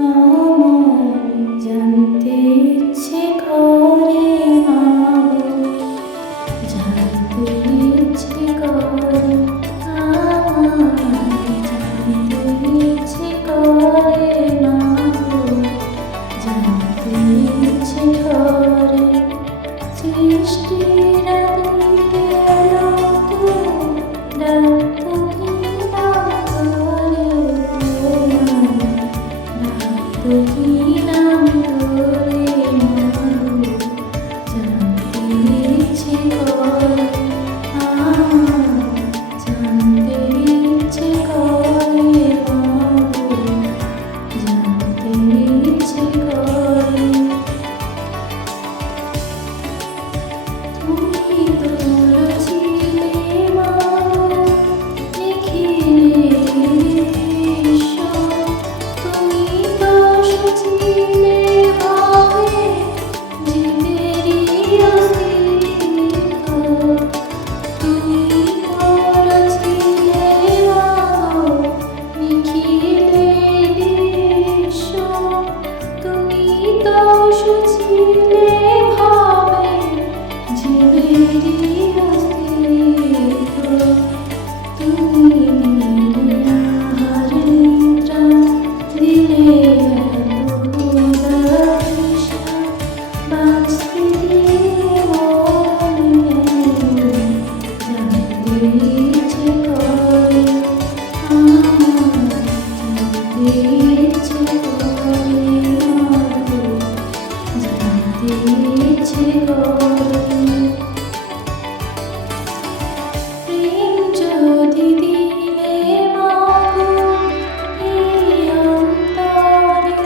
আমার জানতে ইচ্ছে করে মাগো, জানতে ইচ্ছে করে, আমার জানতে ইচ্ছে করে মাগো, জানতে ইচ্ছে করে। সৃষ্টির আদিতে আলোকে ডাকতো কি নাম ধরে, ডাকতো কি নাম ধরে মাগো, জানতে ইচ্ছে করে, আমার জানতে ইচ্ছে করে মাগো, জানতে ইচ্ছে করে। তুমি তো রচিলে মাগো নিখিলের দৃশ্য, তুমি তো সচিলে হবে জীবেরই অস্তিত্ব। তুমি তো রচিলে মাগো নিখিলের দৃশ্য, তুমি তো সচিলে হবে জীবেরই অস্তিত্ব। তুমি দিলে আহার নিদ্রা, দিলে এত ক্ষুধা তৃষ্ণা, বাঁচতে দিয়ে মনকে জানতে ইচ্ছে করে, আমার জানতে ইচ্ছে করে মাগো, জানতে ইচ্ছে করে। প্রেম যদি দিলে মাগো এই অন্তরে,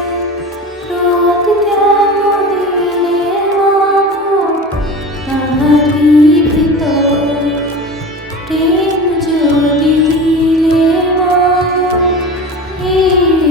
ক্রোধ কেন দিলে মাগো তাহারি ভিতরে। প্রেম যদি দিলে মাগো এই